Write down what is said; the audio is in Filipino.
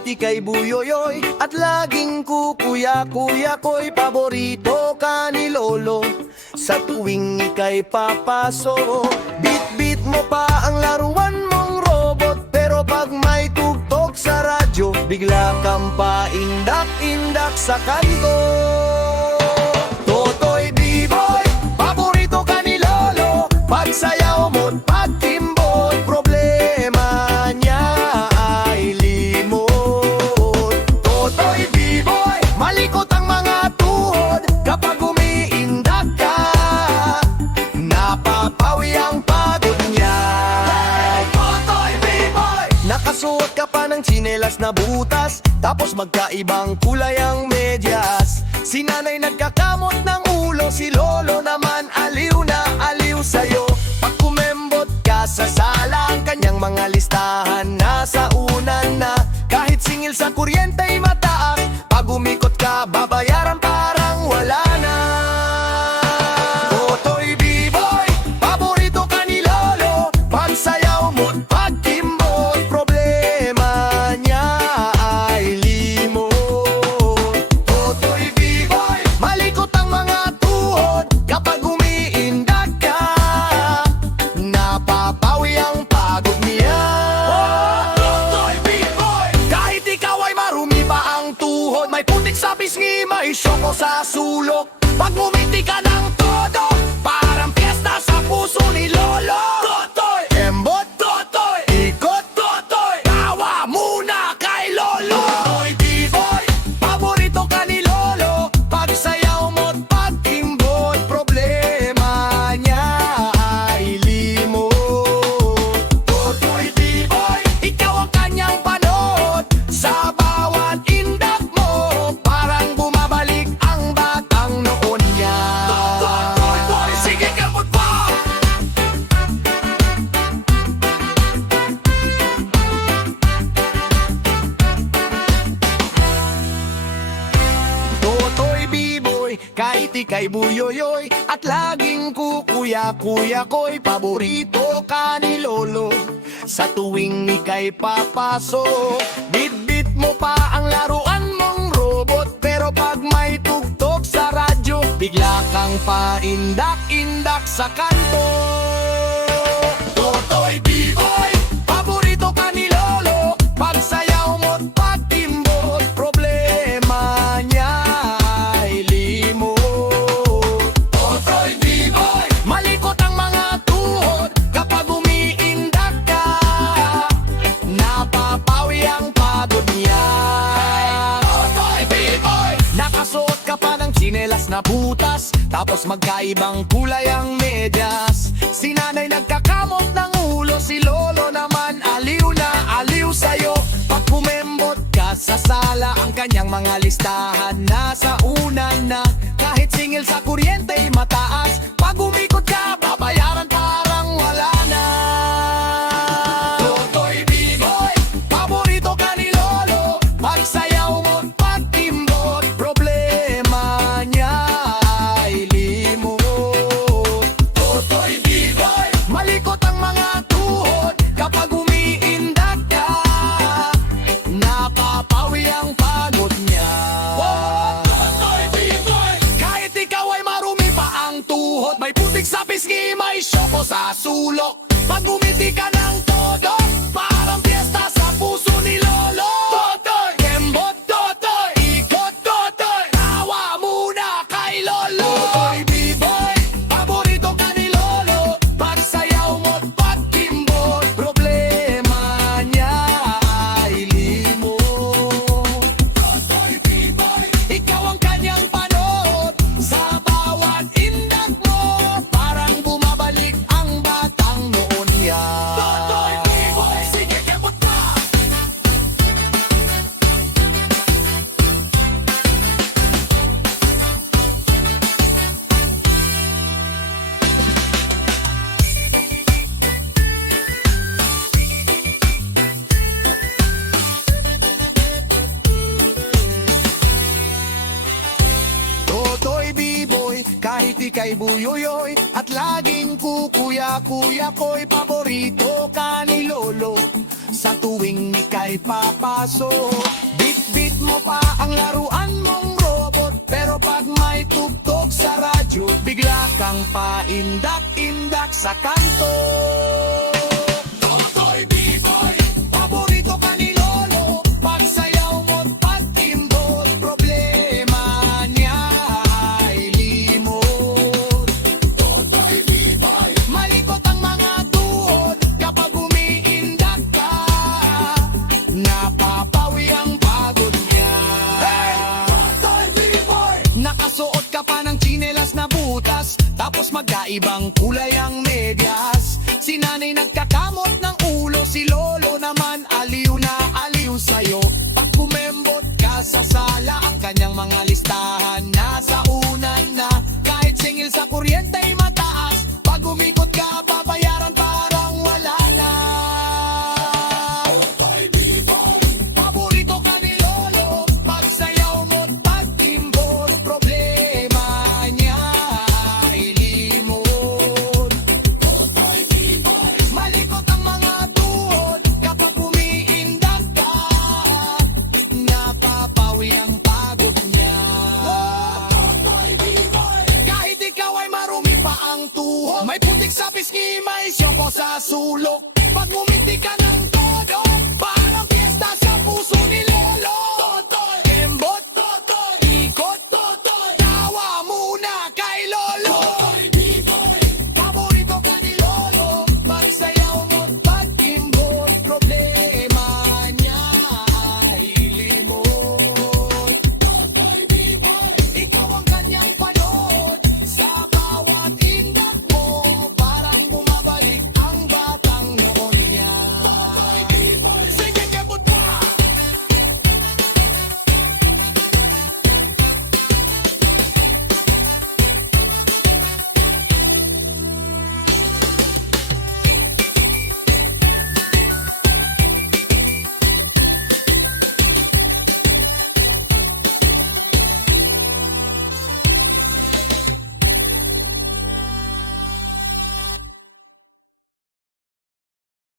kahit ika'y buyoyoy at laging kukuya-kuya ko'y paborito ka ni Lolo. Sa tuwing ika'y papasok, bit-bit mo pa ang laruan mong robot. Pero pag may tugtog sa radyo, bigla kang paindak-indak sa kanto. Totoy B-boy, paborito ka ni Lolo. Pagsayaw mo't pagtimbot, problema niya ay limot. Totoy B-boy, malikot ang mga tuhod. Kapag umiindak ka, napapawi ang pagod niya. Totoy B-boy, nakasuot ka pa ng tsinelas na butas, tapos magkaibang kulay ang medyas. Si nanay nagkakamot ng ulo, si Lolo naman aliw na aliw sa'yo. Pag kumembot ka sa sala, ang kanyang mga listahan nasa unan na. Kahit singil sa kuryenteng mataas, pag umikot ka, babayaran parang wala na. Totoy B-boy, paborito ka ni Lolo. Pagsayaw mo't pagtimbot, problema niya ay limot. Totoy B-boy, malikot ang mga tuhod. Kapag umiindak ka, napapawi ang pagod niya. Totoy B-boy, kahit ikaw ay marumi pa ang tuhod, may putik sa pisngi, may syoko sa sulok. Pag ngumiti ka ng todo, parang piyesta sa puso ni Lolo. Totoy, embot, totoy, ikot, totoy, tawa muna kay Lolo. Totoy B-boy, paborito ka ni Lolo. Pagsayaw mo't pagtimbot, problema niya ay limot. Totoy B-boy, ikaw ang kanyang panood. Sa bawat indak mo, parang bumabalik ang batang noon niya. Totoy, sige gamot pa! Totoy B-boy, kahit ika'y buyoyoy at laging kukuya-kuya ko'y paborito ka ni Lolo. Sa tuwing ika'y papasok, bit-bit mo pa ang laruan mong robot. Pero pag may tugtog sa radyo, bigla kang paindak-indak sa kanto. Totoy B-boy, paborito ka ni Lolo. Pagsayaw mo't pagtimbot, problema niya ay limot. Totoy B-boy, malikot ang mga tuhod. Kapag umiindak ka, napapawi ang pagod niya. Totoy B-boy, nakasuot ka pa ng tsinelas na butas, tapos magkaibang kulay ang medyas. Si nanay nagkakamot ng ulo, si Lolo naman aliw na aliw sa'yo. Pag kumembot ka sa sala, ang kanyang mga listahan nasa unan na. Kahit singil sa kuryenteng mataas, pag umikot ka, babayaran parang wala na. Totoy B-boy, paborito ka ni Lolo. Pagsayaw mo't pagtimbot, problema niya ay limot. Totoy B-boy, malikot ang mga tuhod. Kapag umiindak ka, napapawi ang pagod niya. Totoy B-boy, kahit ikaw ay marumi pa ang tuhod, may putik sa pisngi, may syoko sa sulok. Pag umiti ka ng todo, parang piyesta sa puso ni Lolo. Totoy, kembot, totoy, ikot, totoy, tawa muna kay Lolo. Totoy B-boy, paborito ka ni Lolo. Pagsayaw mo't pagtimbot, problema niya ay limot. Totoy B-boy, ikaw ang kanyang panood. Sa bawat indak mo, parang bumabalik ang batang noon niya. Totoy B-boy, sige kembot pa! Totoy B-boy, kahit ika'y buyoyoy at laging kukuya-kuya ko'y paborito ka ni Lolo. sa tuwing ika'y papasok. Bit-bit mo pa ang laruan mong robot, pero pag may tugtog sa radyo, bigla kang paindak-indak sa kanto. Totoy Biboy, paborito ka ni Lolo, pagsayaw mo't pagtimbot, problema niya ay limot. Totoy Biboy, malikot ang mga tuhod kapag umiindak ka, napapawi ang pagod niya. Hey! Totoy Biboy! Nakasuot ka pa ng tsinelas na butas, tapos magkaibang kulay ang medyas. Si nanay nagkakamot ng ulo, si lolo naman aliw na aliw sa'yo. Pag kumembot ka sa sala, ang kanyang mga listahan nasa unan na. Kahit singil sa kuryente ay mataas, pag umikot ka babayaran parang wala na. Paborito ka ni lolo, pagsayaw mo't pagtimbot, problema niya ay limot. Malikot ang mga tuhod kapag umiindak ka, napapawi ang pagod niya. Kahit ikaw ay marumi pa ang tuhod, may putik sa pisngi, may siyoko sa sulok,